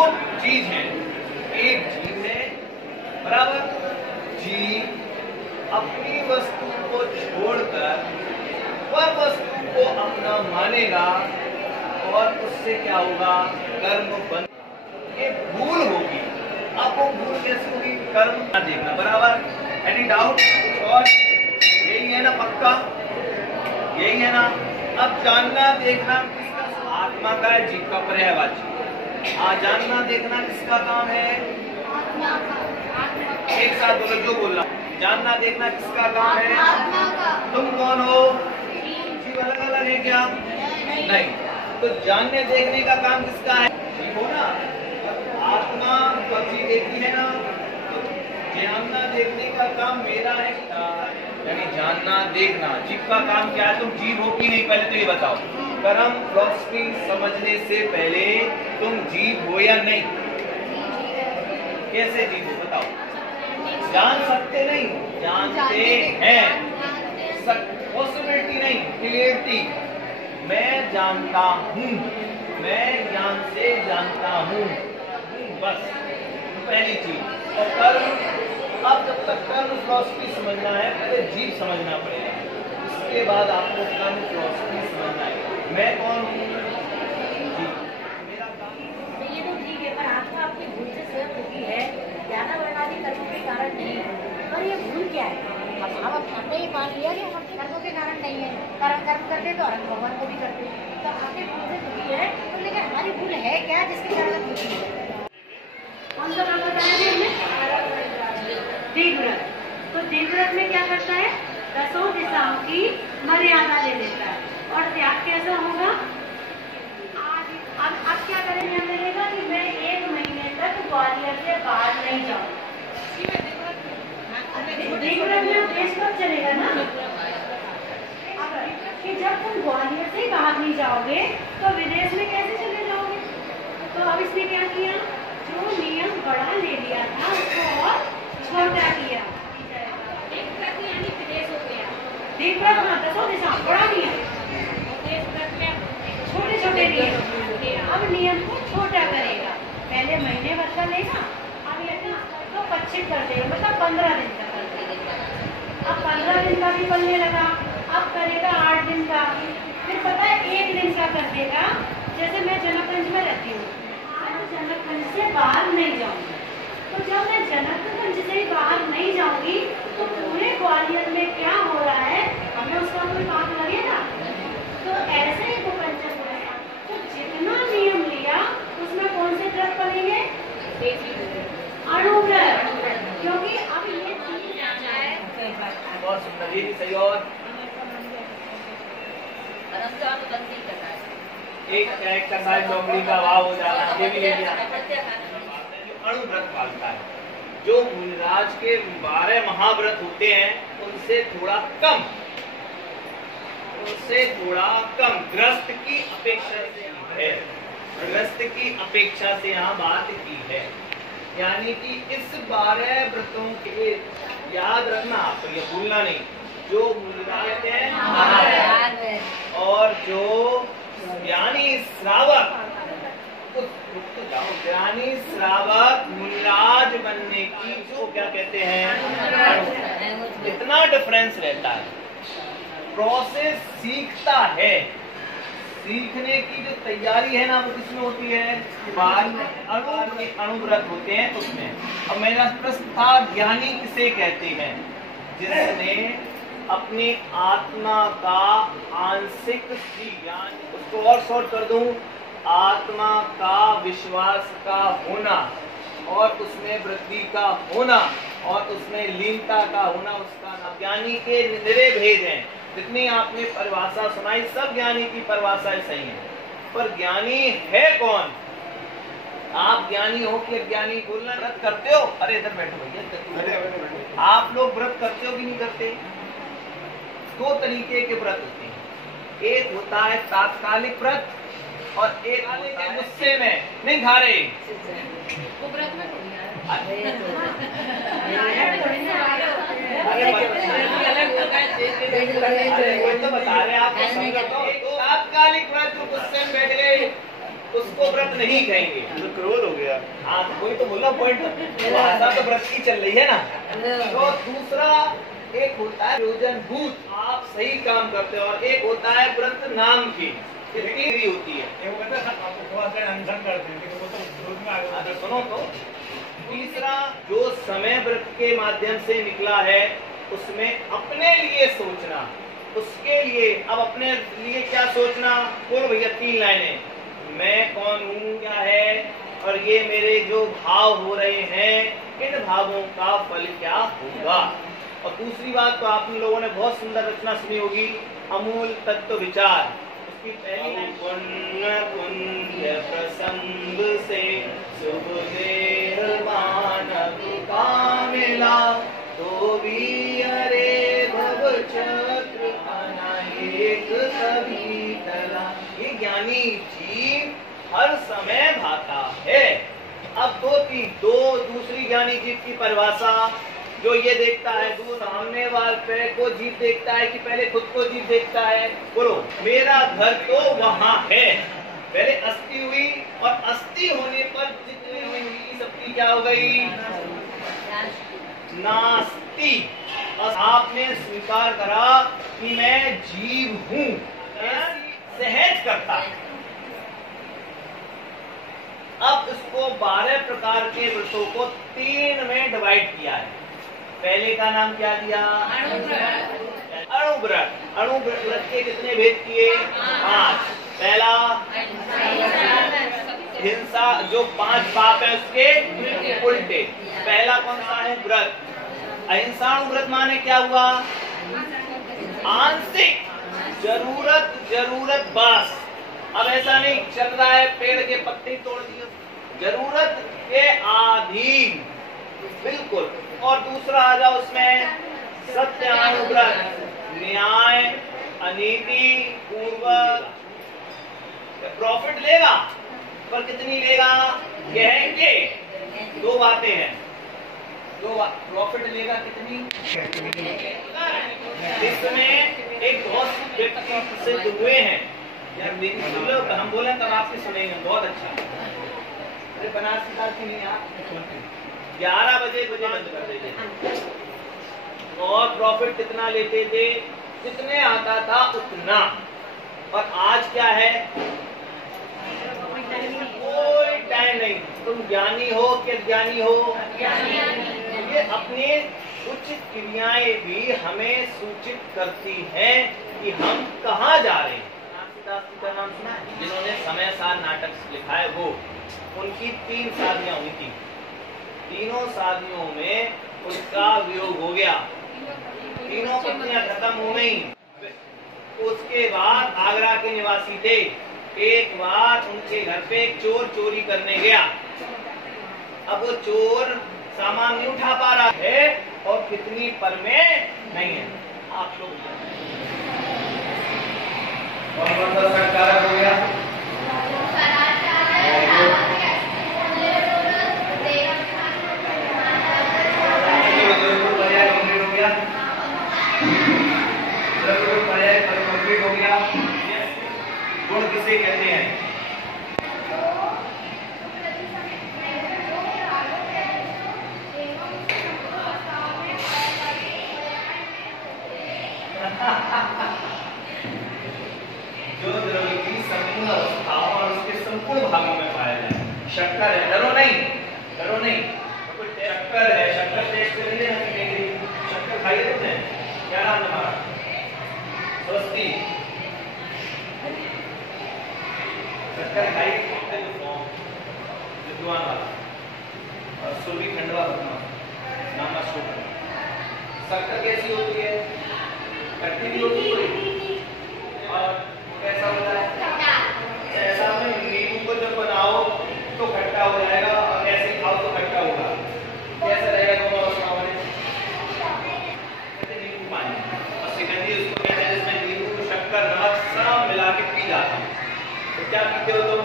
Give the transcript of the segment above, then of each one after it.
दो चीज है, एक जीव है बराबर, जीव अपनी वस्तु को छोड़कर पर वस्तु को अपना मानेगा और उससे क्या होगा, कर्म बन, ये भूल होगी। आपको भूल कैसे होगी, कर्म ना देखना बराबर। Any doubt? और यही है ना पक्का, यही है ना। अब जानना देखना किसका, आत्मा का है, जीव का पर्यायवाची। जानना देखना किसका काम है, एक साथ बोलो जो बोल रहा, जानना देखना किसका काम है, तुम कौन हो, जीव अलग अलग है क्या, नहीं। तो जानने देखने का काम किसका है, जीव हो ना। आत्मा पक्षी देखती है ना, तो जानना देखने का काम मेरा है, यानी जानना देखना जीव का काम क्या है। तुम जीव हो कि नहीं, पहले तो ये बताओ। कर्म फिलॉसफी समझने से पहले तुम जीव हो या नहीं, कैसे जीव हो बताओ। जान सकते नहीं, जानते हैं, पॉसिबिलिटी नहीं, क्लियरिटी। मैं जानता हूँ, मैं ज्ञान से जानता हूँ, बस पहली चीज। और कर्म, अब जब तक कर्म फिलॉसफी समझना है पहले जीव समझना पड़ेगा, इसके बाद आपको कर्म फिलॉसफी समझना है। मैं कौन हूँ, मेरा काम। ये तो ठीक है, पर आत्मा अपनी भूल से स्वयं दुखी है, ज्ञानावरणादि कर्मों के कारण नहीं है। पर ये भूल क्या है, हम हमने ये मान लिया कि हम कर्मों के कारण नहीं है, कर्म करते तो अरंग भगवान को भी करते, तो अपनी भूल से दुखी है। तो लेकिन हमारी भूल है क्या जिसके कारण हम दुखी है। कौन सा काम बताया जी हमने, दीर्घव्रत। तो दीर्घव्रत में क्या करता है, 10 दिशाओं की मर्यादा ले लेता है। और त्याग कैसा होगा, अब क्या करेंगे, हम लगेगा कि मैं 1 महीने तक ग्वालियर से बाहर नहीं जाऊँ। दीर्घव्रत में देश कब चलेगा ना, कि जब तुम ग्वालियर से बाहर नहीं जाओगे तो विदेश में कैसे चले जाओगे। तो अब इसने क्या किया, जो नियम बड़ा ले लिया था उसको और छोटा किया। दीर्घव्रत हाँ 10 दिशा बड़ा नियम, छोटे छोटे नियम, अब नियम को छोटा करेगा। पहले महीने भर का लेगा, अब ये तो 25 कर देगा, मतलब 15 दिन का कर देगा। अब 15 दिन का भी बनने लगा, अब करेगा 8 दिन का, फिर पता है 1 दिन का कर देगा। जैसे मैं जनकगंज में रहती हूँ, आज जनकगंज से बाहर नहीं जाऊँगी, तो जब मैं जनकगंज से बाहर नहीं जाऊँगी तो पूरे ग्वालियर में क्या हो रहा है हमें उसका कोई काम लगेगा। तो ऐसे ही वो पंचक है, तो जितना नियम लिया उसमें कौन से व्रत बनेंगे, अणुव्रत, क्योंकि अब ये चीज बहुत सुंदर, ये भी सही। और एक करना है, चौकड़ी का भाव हो जाना, ये भी ले लिया। अणुव्रत पालता है, जो मुनिराज के 12 महाव्रत होते हैं उनसे थोड़ा कम, उससे थोड़ा कम गृहस्थ की अपेक्षा से है, गृहस्थ की अपेक्षा से यहाँ बात की है। यानी कि इस 12 व्रतों के याद रखना, आपको ये भूलना नहीं, जो मुनिराज हैं और जो ज्ञानी श्रावक, ज्ञानी श्रावक मुनिराज बनने की जो क्या कहते हैं, इतना डिफरेंस रहता है। प्रोसेस सीखता है, सीखने की जो तैयारी है ना वो किसमें होती है, अणुव्रत होते हैं उसमें। अब मेरा प्रश्न था, ज्ञानी किसे कहते हैं, जिसने अपनी आत्मा का आंशिक ज्ञान, उसको और शॉर्ट कर दूं, आत्मा का विश्वास का होना और उसमें वृद्धि का होना और उसमें लीनता का होना, उसका नाम। ज्ञानी के निरे भेद हैं, जितनी आपने परिभाषा सुनाई सब ज्ञानी की परिभाषाएं सही हैं, पर ज्ञानी है कौन। आप ज्ञानी हो कि अज्ञानी, बोलना। व्रत करते हो, अरे इधर बैठो भैया, आप लोग व्रत करते हो कि नहीं करते। 2 तरीके के व्रत होते हैं, एक होता है तात्कालिक व्रत और एक होता है गुस्से में नहीं खा रहे वो व्रत में तो बता रहे आप। तात्कालिक व्रत जो गुस्से में बैठ गए उसको व्रत नहीं कहेंगे। तो क्रोध हो गया। हाँ तो कोई तो बोला पॉइंट, भाषा तो व्रत की चल रही है ना। तो दूसरा एक होता है प्रयोजनभूत, आप सही काम करते हो, और एक होता है व्रत नाम की, भी होती है। तो सुनो तो, तीसरा जो समय व्रत के माध्यम से निकला है उसमें अपने लिए सोचना, उसके लिए अब अपने लिए क्या सोचना, बोलो भैया 3 लाइनें, मैं कौन हूँ, क्या है, और ये मेरे जो भाव हो रहे हैं इन भावों का फल क्या होगा। और दूसरी बात तो आप लोगों ने बहुत सुंदर रचना सुनी होगी, अमूल तत्व विचार, उसकी पहली लाइन, पुण्य पुण्य प्रसंग से शुभ देह मानव का मिला, तो भी अरे भव चक्र अनेक कभी तला। ये ज्ञानी जीव हर समय भाता है। अब दूसरी ज्ञानी जीव की परिभाषा, जो ये देखता है दूर सामने वाले को जीव देखता है कि पहले खुद को जीव देखता है। बोलो, मेरा घर तो वहां है, पहले अस्थि हुई, और अस्थि होने पर जितनी हुई सबकी क्या हो गई, नास्ति। आपने स्वीकार करा कि मैं जीव हूं, सहज करता है। अब इसको 12 प्रकार के व्रतों को 3 में डिवाइड किया है। पहले का नाम क्या दिया, अणुव्रत। अणुव्रत के कितने भेद किए, 5। पहला हिंसा, जो 5 पाप है उसके उल्टे। पहला कौन सा है, व्रत। अहिंसाणुव्रत माने क्या हुआ, आंशिक जरूरत बस। अब ऐसा नहीं चल रहा है पेड़ के पत्ते तोड़ दिए, जरूरत के अधीन बिल्कुल। और दूसरा आ जाओ उसमें सत्यानुव्रत, न्याय अनीति पूर्वक, प्रॉफिट लेगा पर कितनी लेगा, कहेंगे 2 बातें हैं, प्रॉफिट लेगा कितनी। इसमें एक बहुत व्यक्ति प्रसिद्ध हुए हैं यार, मेरी हम बोले तब आपसे सुनेंगे, बहुत अच्छा। अरे बनारसी दाल की नहीं, आप 11 बजे बंद कर देते, और प्रॉफिट कितना लेते थे, जितने आता था उतना। और आज क्या है, कोई टाइम नहीं। तुम ज्ञानी हो कि अज्ञानी हो, ये अपनी उच्च क्रियाएं भी हमें सूचित करती हैं कि हम कहाँ जा रहे हैं। का नाम सुना है, जिन्होंने समय सार नाटक लिखा है, वो उनकी 3 शादियां हुई थी, तीनों शादियों में उसका वियोग हो गया, तीनों पत्नियां खत्म हो गई। उसके बाद आगरा के निवासी थे, एक बार उनके घर पे एक चोर चोरी करने गया। अब वो चोर सामान नहीं उठा पा रहा है और कितनी पर में नहीं है। आप लोग कौन सा सरकार हो गया, हो गया। गुण किसे कहते हैं, जो द्रव्य की संपूर्ण अवस्थाओं और उसके संपूर्ण भागों में पाया जाए। शक्कर है, डरो नहीं, शक्कर है, शक्कर टेस्ट करेंगे, शक्कर खाइए तुमने, क्या नाम तुम्हारा, स्वस्ति, शक्कर खाई विद्वान वाला, और सुरभि खंडवा नाम का शोक। शक्कर कैसी होती है, खट्टी भी होती है, और कैसा होता है, ऐसा में नींबू को जब बनाओ तो खट्टा हो जाएगा, और ऐसे खाओ तो खट्टा होगा। कैसा रहेगा दोनों अवस्थाओं में, नींबू पानी, और सिकंजी उसको कहते हैं जिसमें नींबू शक्कर नमक सब मिला के पी जाता है। तो क्या पीते हो तुम,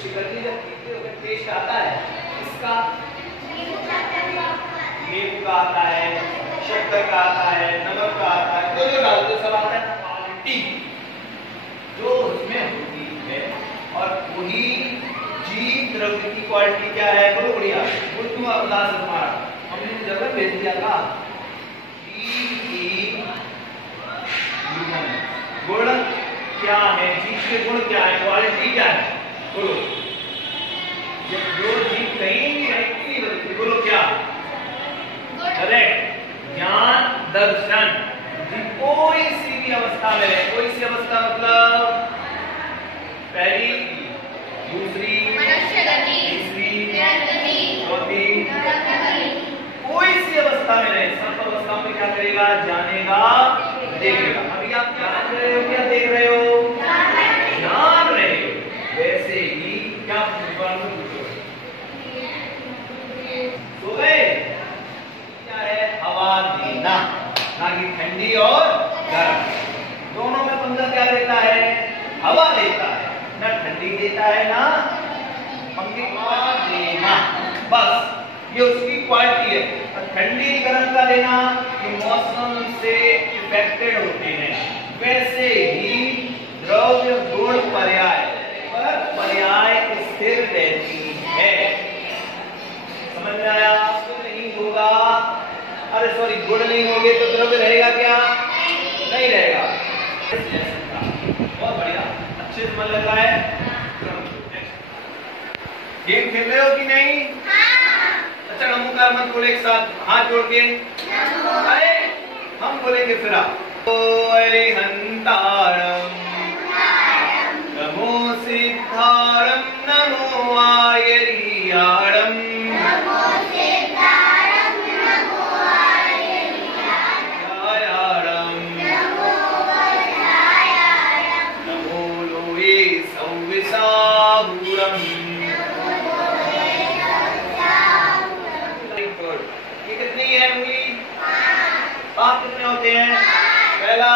शिकंजी जब पीते हो टेस्ट आता है इसका, नींबू का आता है, शक्कर का आता है, नमक का आता है, जो डालते सब आता है। क्वालिटी जो उसमें होती है और ही जी द्रव्य की क्वालिटी क्या है? बोलो बढ़िया। बोल तुम अंदाज है तुम्हारा, हमने जगह भेज दिया था। गुण क्या है? जीव के गुण क्या है? क्वालिटी क्या है? बोलो। जो जीव कहीं भी रहती नहीं बदलती, बोलो क्या? करेक्ट। ज्ञान दर्शन। कोई सी भी अवस्था में रहे, कोई सी अवस्था मतलब पहली, दूसरी, तीसरी, चौथी, कोई सी अवस्था में रहे, सब अवस्था में क्या करेगा? जानेगा, देखेगा। अभी आप जान रहे हो क्या देख रहे हो? जान रहे हो। वैसे ही क्या सो गए? क्या है? हवा देना, ना कि ठंडी और गर्म। दोनों में पंखा क्या देता है? हवा देता है, ना ठंडी देता है ना पंखे हवा देना। बस ये उसकी क्वालिटी है। ठंडी गर्म का देना ये मौसम से इफेक्टेड होते हैं। वैसे ही द्रव्य गुण पर्याय पर पर्याय स्थिर रहती है। समझ में आया? तो नहीं होगा, अरे सॉरी, गुण नहीं होंगे तो द्रव्य रहेगा क्या? नहीं रहेगा। बहुत बढ़िया, अच्छे से मन लग रहा है। गेम खेल रहे हो कि नहीं? अच्छा, नमोकार मत बोले एक साथ, हाथ जोड़ के। अरे हम बोलेंगे फिर आप। अरिहंतारम नमो सिद्धारम नमो आयरियारम नमो लोये सौविसाभूरम। ये कितनी है उंगली? 7 कितने होते हैं? पहला